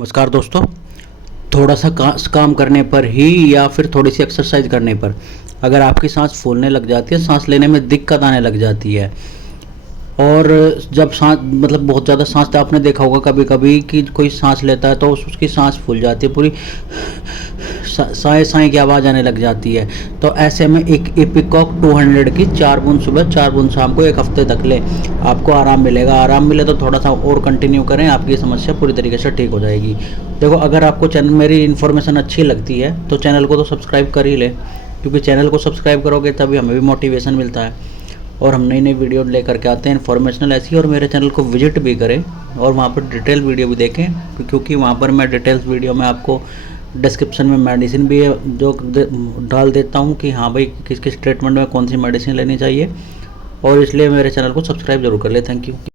नमस्कार दोस्तों। थोड़ा सा काम करने पर ही या फिर थोड़ी सी एक्सरसाइज करने पर अगर आपकी सांस फूलने लग जाती है, सांस लेने में दिक्कत आने लग जाती है और जब सांस मतलब बहुत ज़्यादा सांस, तो आपने देखा होगा कभी कभी कि कोई सांस लेता है तो उसकी सांस फूल जाती है, पूरी साए साए की आवाज़ आने लग जाती है। तो ऐसे में एक एपिकॉक 200 की 4 बूंद सुबह 4 बूंद शाम को 1 हफ्ते तक ले, आपको आराम मिलेगा। आराम मिले तो थोड़ा सा और कंटिन्यू करें, आपकी समस्या पूरी तरीके से ठीक हो जाएगी। देखो, अगर आपको चैनल मेरी इन्फॉर्मेशन अच्छी लगती है तो चैनल को तो सब्सक्राइब कर ही ले, क्योंकि चैनल को सब्सक्राइब करोगे तभी हमें भी मोटिवेशन मिलता है और हम नई नई वीडियो लेकर के आते हैं इन्फॉर्मेशनल ऐसी। और मेरे चैनल को विजिट भी करें और वहाँ पर डिटेल वीडियो भी देखें, क्योंकि वहाँ पर मैं डिटेल्स वीडियो में आपको डिस्क्रिप्शन में मेडिसिन भी है जो डाल देता हूँ कि हाँ भाई किस किस ट्रीटमेंट में कौन सी मेडिसिन लेनी चाहिए। और इसलिए मेरे चैनल को सब्सक्राइब जरूर कर ले। Thank you.